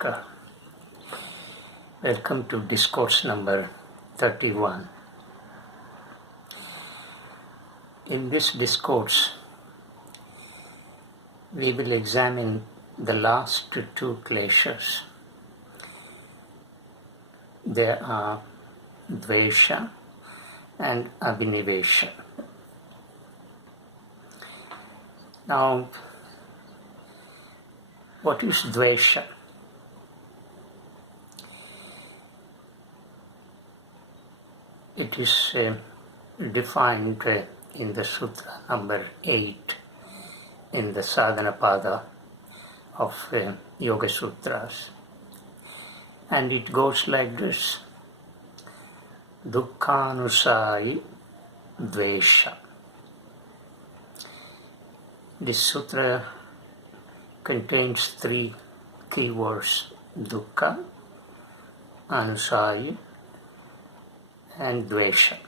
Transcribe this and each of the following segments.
Namaskar. Welcome to Discourse number 31. In this discourse, we will examine the last two kleshas. There are Dvesha and Abhinivesha. Now, what is Dvesha? It is defined in the Sutra number 8 in the Sadhanapada of Yoga Sutras. And it goes like this: Dukkhanusayi Dvesha. This sutra contains three keywords: dukkha, anusayi, and dvesha.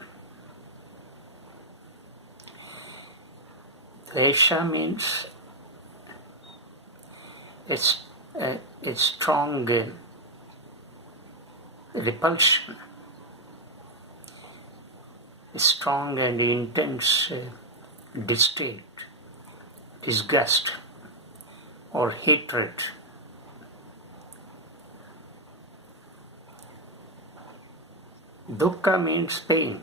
Dvesha means it's a strong repulsion, a strong and intense distaste, disgust, or hatred. Dukkha means pain.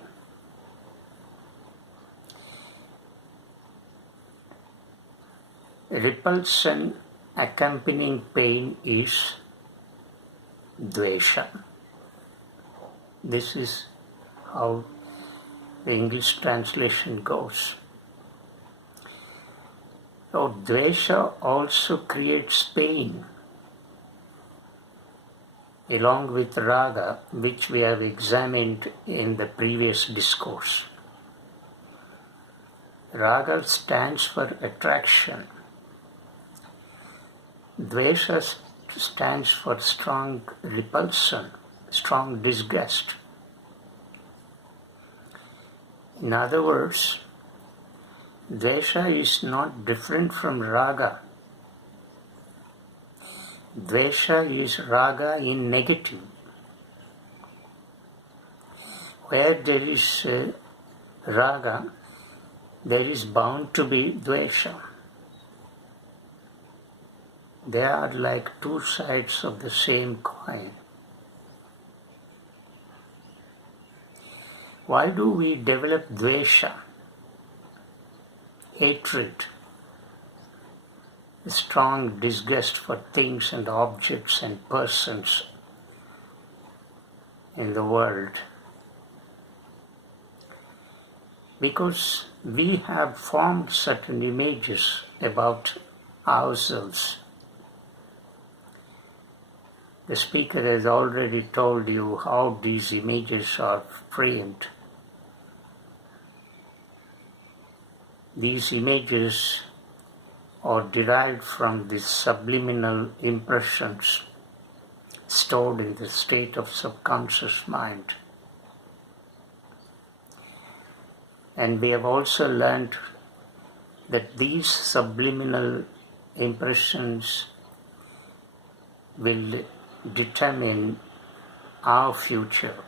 Repulsion accompanying pain is dvesha. This is how the English translation goes. So dvesha also creates pain, along with raga, which we have examined in the previous discourse. Raga stands for attraction. Dvesha stands for strong repulsion, strong disgust. In other words, dvesha is not different from raga. Dvesha is raga in negative. Where there is raga, there is bound to be dvesha. They are like two sides of the same coin. Why do we develop dvesha, hatred, a strong disgust for things and objects and persons in the world? Because we have formed certain images about ourselves. The speaker has already told you how these images are framed. These images are derived from the subliminal impressions stored in the state of subconscious mind. And we have also learned that these subliminal impressions will determine our future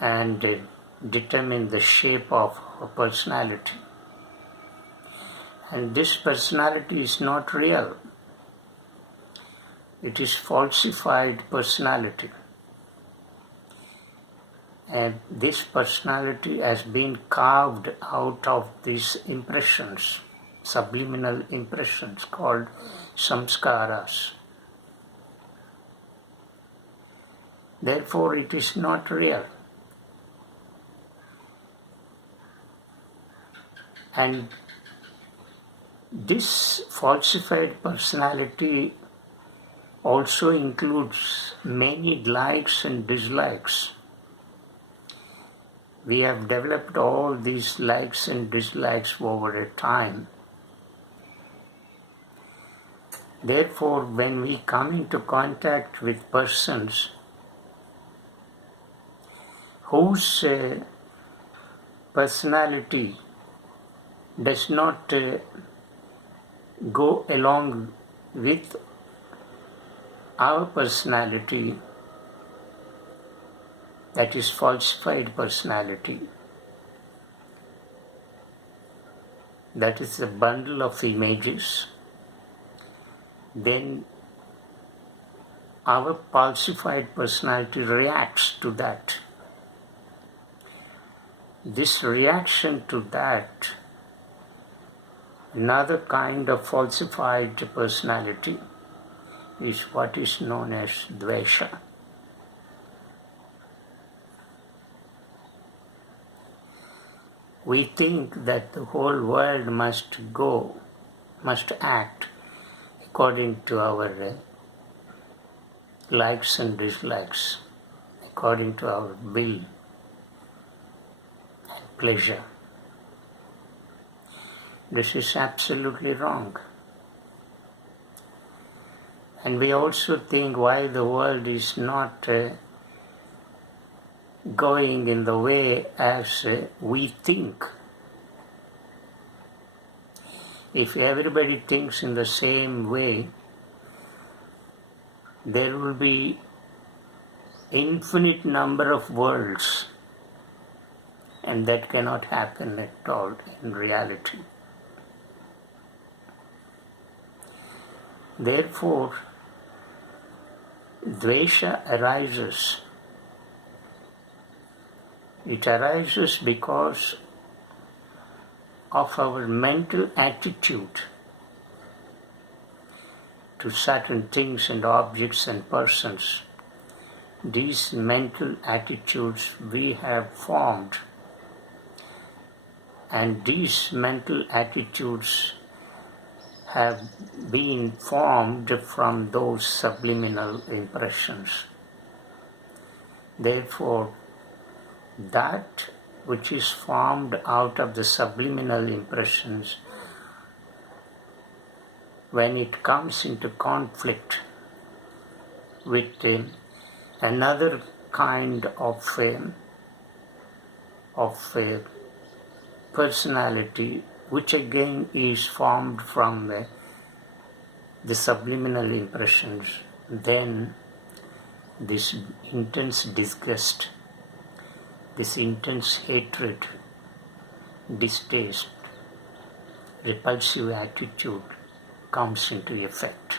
and determine the shape of our personality. And this personality is not real. It is falsified personality. And this personality has been carved out of these impressions, subliminal impressions called samskaras. Therefore, it is not real. And this falsified personality also includes many likes and dislikes. We have developed all these likes and dislikes over a time. Therefore, when we come into contact with persons whose personality does not go along with our personality, that is falsified personality, that is a bundle of images, then our falsified personality reacts to that. This reaction to that, another kind of falsified personality, is what is known as Dvesha. We think that the whole world must act according to our likes and dislikes, according to our will and pleasure. This is absolutely wrong. And we also think why the world is not going in the way as we think. If everybody thinks in the same way, there will be infinite number of worlds, and that cannot happen at all in reality. Therefore, Dvesha arises. It arises because of our mental attitude to certain things and objects and persons. These mental attitudes we have formed, and these mental attitudes have been formed from those subliminal impressions. Therefore, that which is formed out of the subliminal impressions, when it comes into conflict with another kind of personality, which again is formed from the subliminal impressions, then this intense disgust, this intense hatred, distaste, repulsive attitude comes into effect.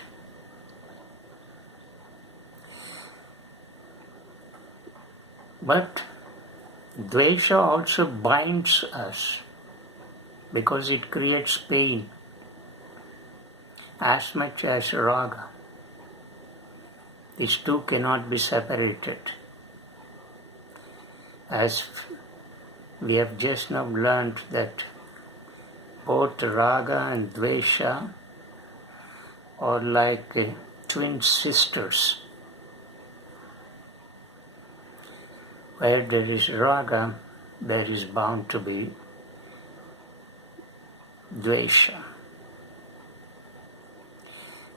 But Dvesha also binds us because it creates pain as much as raga. These two cannot be separated. As we have just now learned that both raga and dvesha are like twin sisters. Where there is raga, there is bound to be dvesha.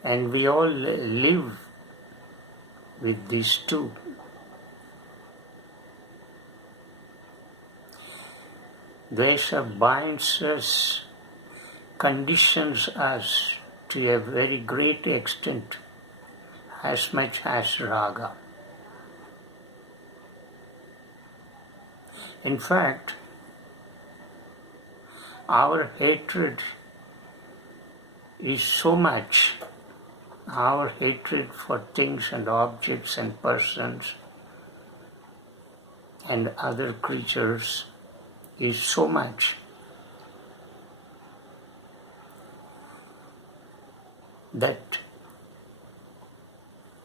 And we all live with these two. Dvesha binds us, conditions us to a very great extent, as much as raga. In fact, our hatred is so much, our hatred for things and objects and persons and other creatures is so much that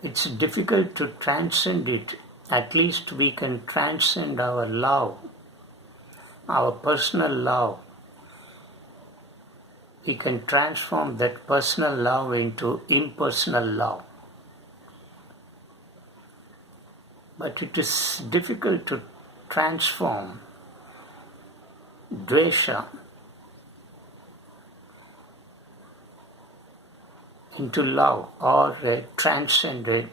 it's difficult to transcend it. At least we can transcend our love, our personal love. We can transform that personal love into impersonal love. But it is difficult to transform dvesha into love, or transcend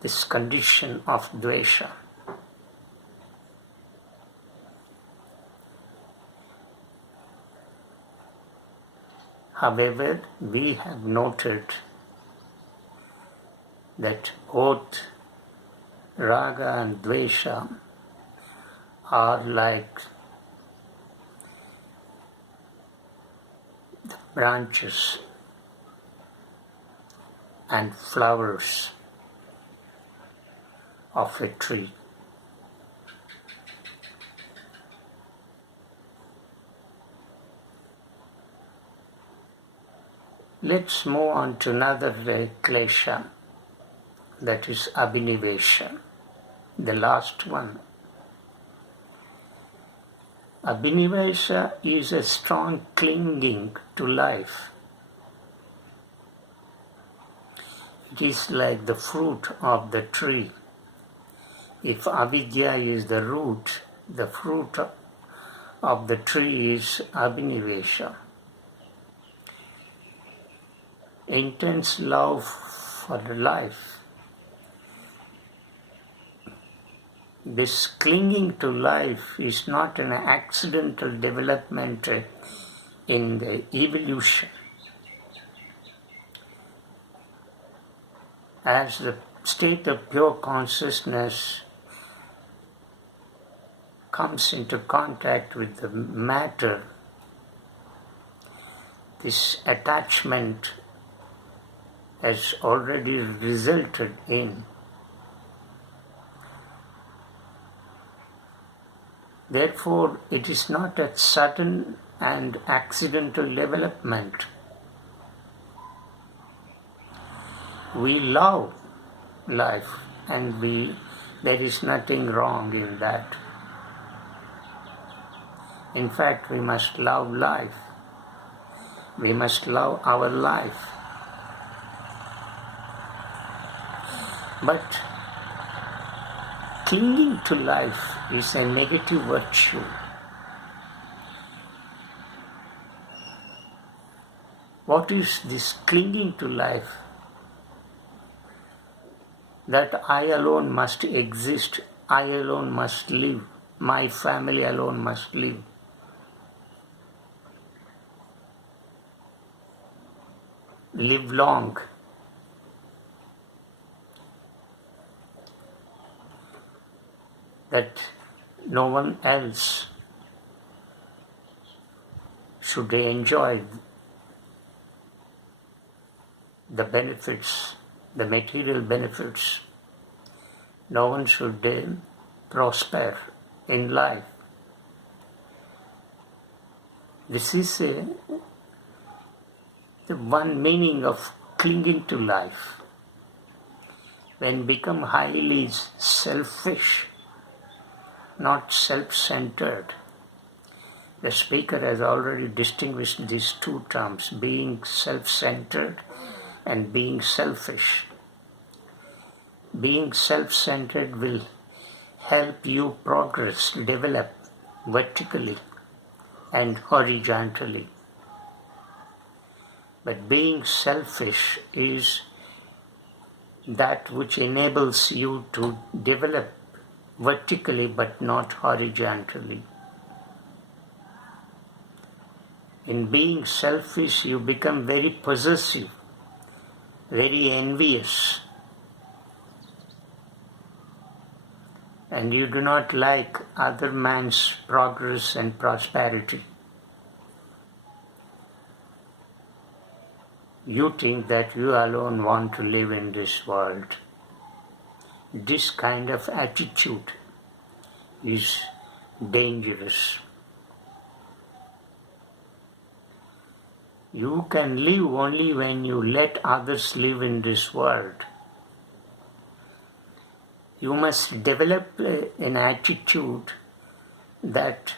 this condition of dvesha. However, we have noted that both raga and dvesha are like the branches and flowers of a tree. Let's move on to another klesha, that is Abhinivesha, the last one. Abhinivesha is a strong clinging to life. It is like the fruit of the tree. If avidya is the root, the fruit of the tree is Abhinivesha. Intense love for life. This clinging to life is not an accidental development in the evolution. As the state of pure consciousness comes into contact with the matter, this attachment has already resulted in. Therefore, it is not a sudden and accidental development. We love life, and there is nothing wrong in that. In fact, we must love life. We must love our life. But clinging to life is a negative virtue. What is this clinging to life? That I alone must exist, I alone must live, my family alone must live. Live long. That no one else should enjoy the benefits, the material benefits. No one should prosper in life. This is the one meaning of clinging to life. When become highly selfish, not self-centered. The speaker has already distinguished these two terms, being self-centered and being selfish. Being self-centered will help you progress, develop vertically and horizontally. But being selfish is that which enables you to develop vertically but not horizontally. In being selfish, you become very possessive, very envious, and you do not like other man's progress and prosperity. You think that you alone want to live in this world. This kind of attitude is dangerous. You can live only when you let others live in this world. You must develop an attitude that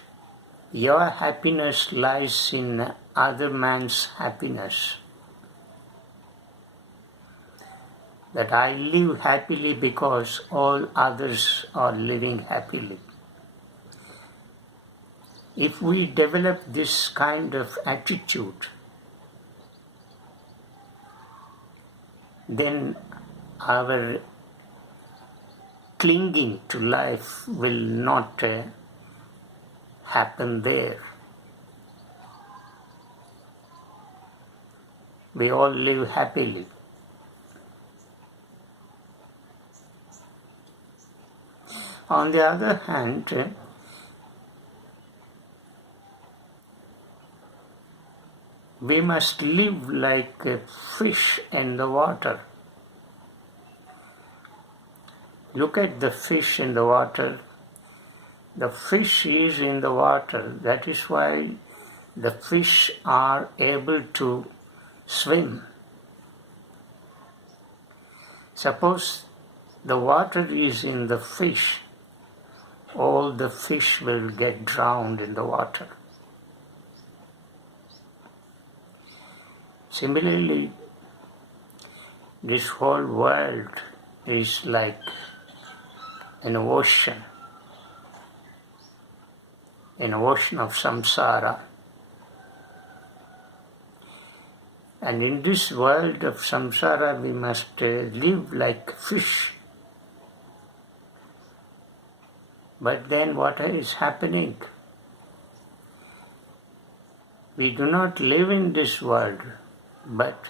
your happiness lies in other man's happiness. That I live happily because all others are living happily. If we develop this kind of attitude, then our clinging to life will not happen there. We all live happily. On the other hand, we must live like a fish in the water. Look at the fish in the water. The fish is in the water. That is why the fish are able to swim. Suppose the water is in the fish, all the fish will get drowned in the water. Similarly, this whole world is like an ocean of samsara. And in this world of samsara, we must live like fish. But then what is happening? We do not live in this world, but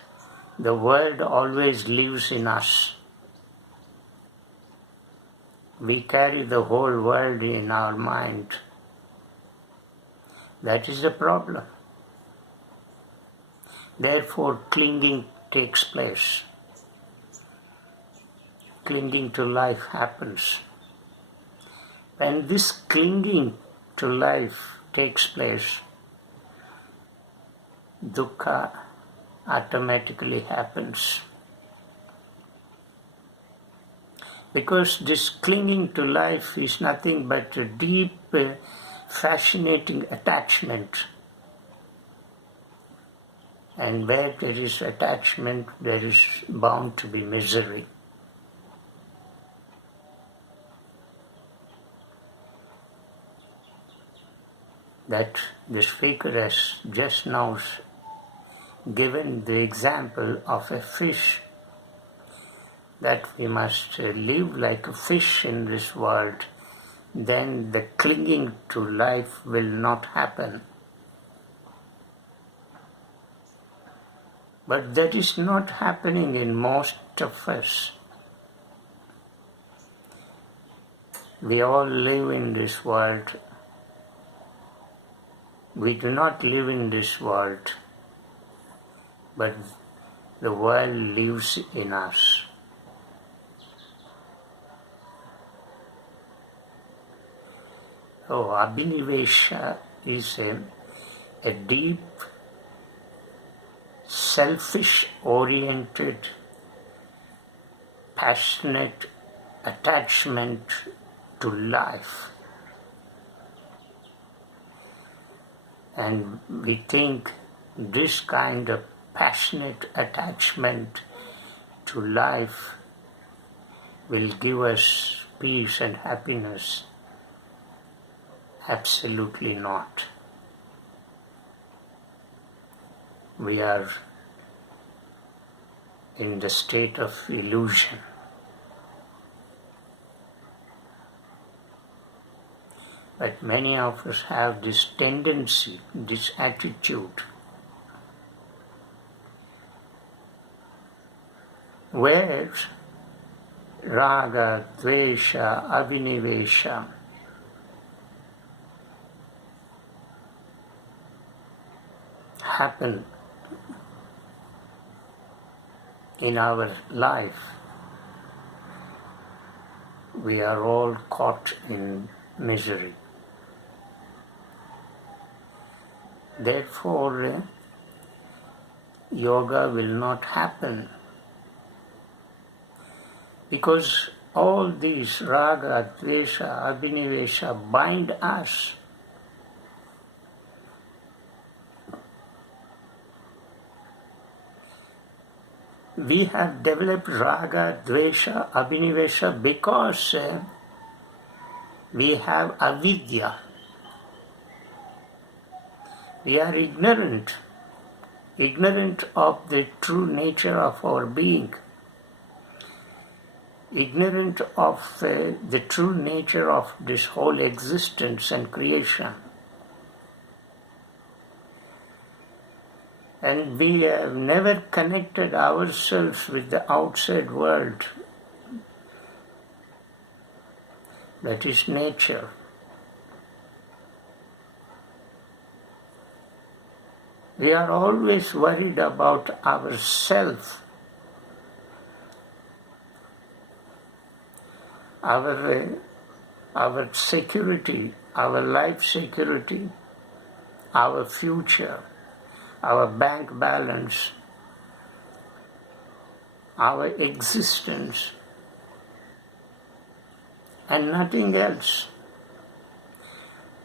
the world always lives in us. We carry the whole world in our mind. That is the problem. Therefore, clinging takes place. Clinging to life happens. When this clinging to life takes place, dukkha automatically happens. Because this clinging to life is nothing but a deep, fascinating attachment. And where there is attachment, there is bound to be misery. That the speaker has just now given the example of a fish, that we must live like a fish in this world, then the clinging to life will not happen. But that is not happening in most of us. We all live in this world. We do not live in this world, but the world lives in us. So, Abhinivesha is a deep, selfish-oriented, passionate attachment to life. And we think this kind of passionate attachment to life will give us peace and happiness. Absolutely not. We are in the state of illusion. But many of us have this tendency, this attitude, where raga, dvesha, abhinivesha happen in our life, we are all caught in misery. Therefore, yoga will not happen, because all these raga, dvesha, abhinivesha bind us. We have developed raga, dvesha, abhinivesha because we have avidya. We are ignorant of the true nature of our being, ignorant of the true nature of this whole existence and creation. And we have never connected ourselves with the outside world. That is nature. We are always worried about ourself, our security, our life security, our future, our bank balance, our existence, and nothing else.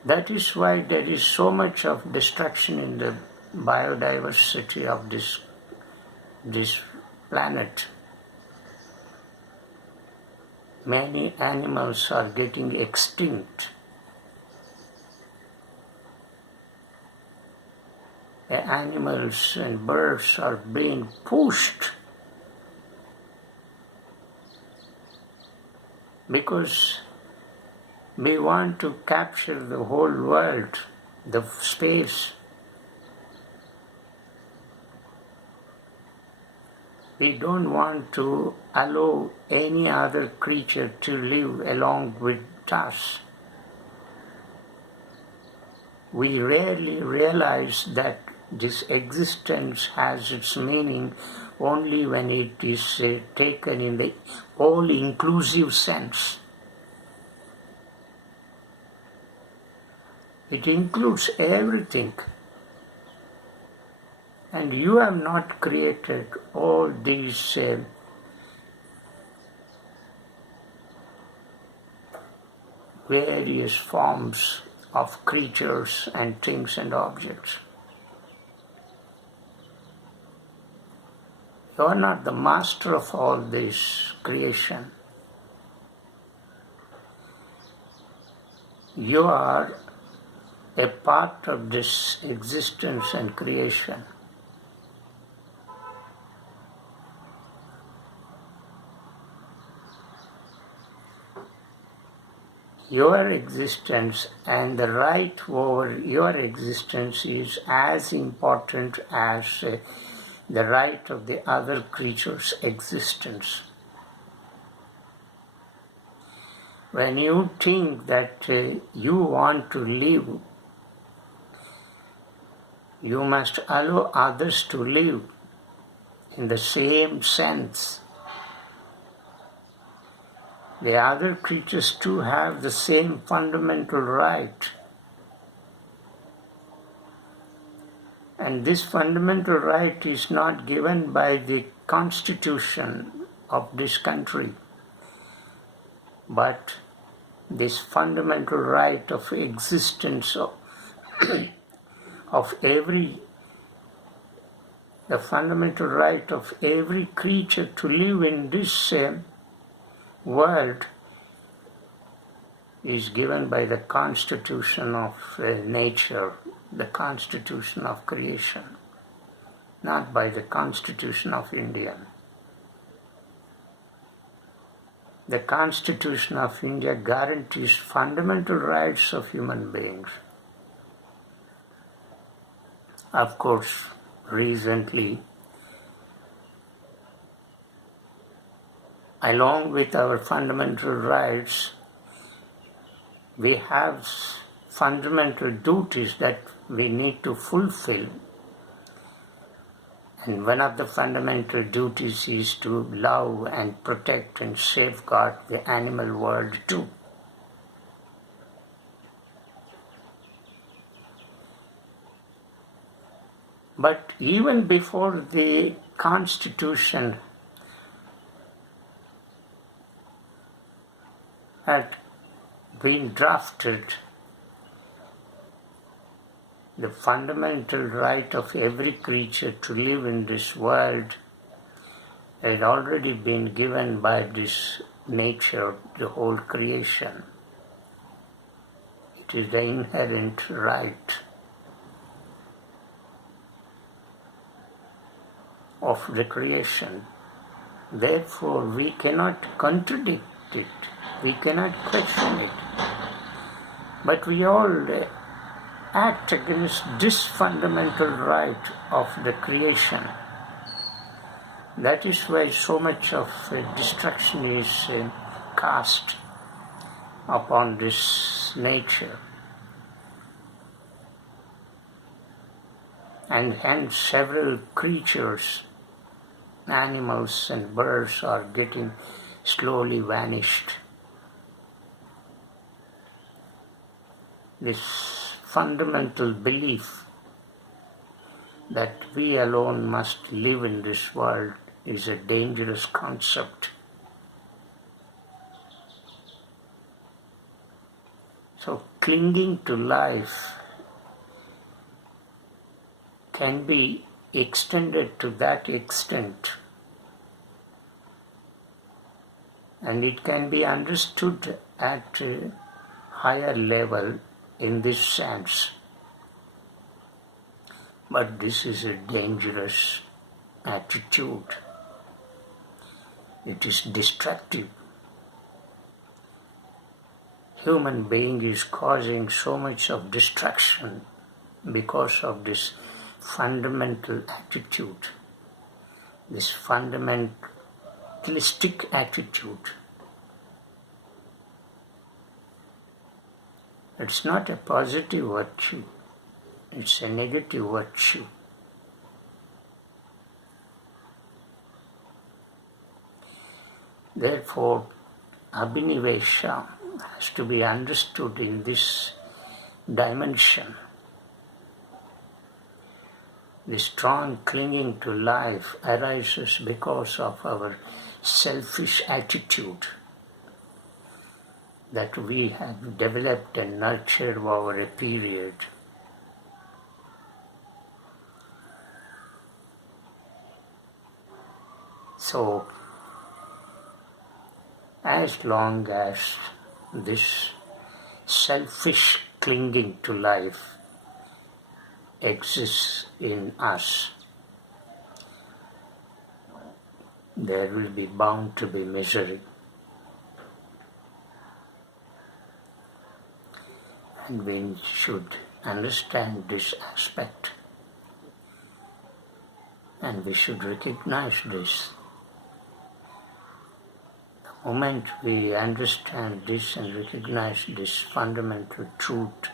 That is why there is so much of destruction in the biodiversity of this planet. Many animals are getting extinct. The animals and birds are being pushed because we want to capture the whole world, the space. We don't want to allow any other creature to live along with us. We rarely realize that this existence has its meaning only when it is taken in the all-inclusive sense. It includes everything. And you have not created all these various forms of creatures and things and objects. You are not the master of all this creation. You are a part of this existence and creation. Your existence and the right over your existence is as important as the right of the other creature's existence. When you think that you want to live, you must allow others to live in the same sense. The other creatures too have the same fundamental right. And this fundamental right is not given by the constitution of this country, but this fundamental right of existence of the fundamental right of every creature to live in this world is given by the constitution of nature, the constitution of creation, not by the constitution of India. The Constitution of India guarantees fundamental rights of human beings. Of course, recently, along with our fundamental rights, we have fundamental duties that we need to fulfill. And one of the fundamental duties is to love and protect and safeguard the animal world too. But even before the Constitution had been drafted, the fundamental right of every creature to live in this world had already been given by this nature, the whole creation. It is the inherent right of the creation. Therefore, we cannot contradict it. We cannot question it. But we all act against this fundamental right of the creation. That is why so much of destruction is cast upon this nature, and hence several creatures, animals and birds are getting slowly vanished. This fundamental belief that we alone must live in this world is a dangerous concept. So clinging to life can be extended to that extent, and it can be understood at a higher level in this sense. But this is a dangerous attitude. It is destructive. Human being is causing so much of destruction because of this fundamental attitude, this fundamentalistic attitude. It's not a positive virtue, it's a negative virtue. Therefore, Abhinivesha has to be understood in this dimension. The strong clinging to life arises because of our selfish attitude that we have developed and nurtured over a period. So, as long as this selfish clinging to life exists in us, there will be bound to be misery. And we should understand this aspect, and we should recognize this. The moment we understand this and recognize this fundamental truth,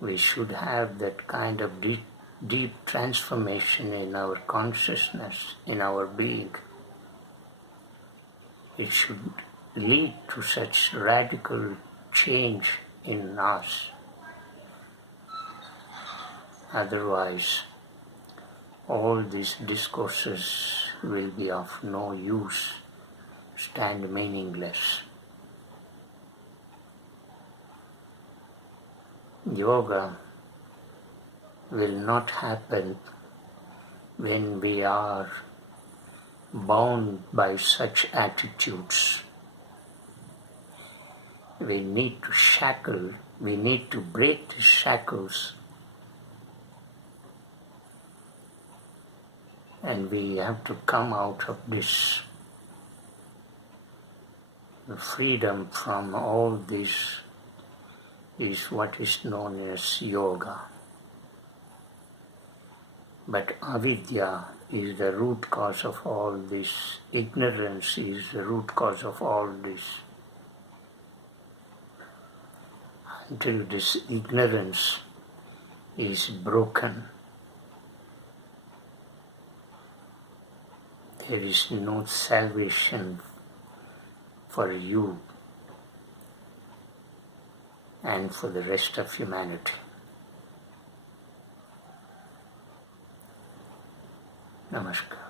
we should have that kind of deep transformation in our consciousness, in our being. It should lead to such radical change in us. Otherwise, all these discourses will be of no use, stand meaningless. Yoga will not happen when we are bound by such attitudes. We need to break the shackles, and we have to come out of this. The freedom from all this is what is known as yoga. But avidya is the root cause of all this. Ignorance is the root cause of all this. Until this ignorance is broken, there is no salvation for you and for the rest of humanity. Namaskar.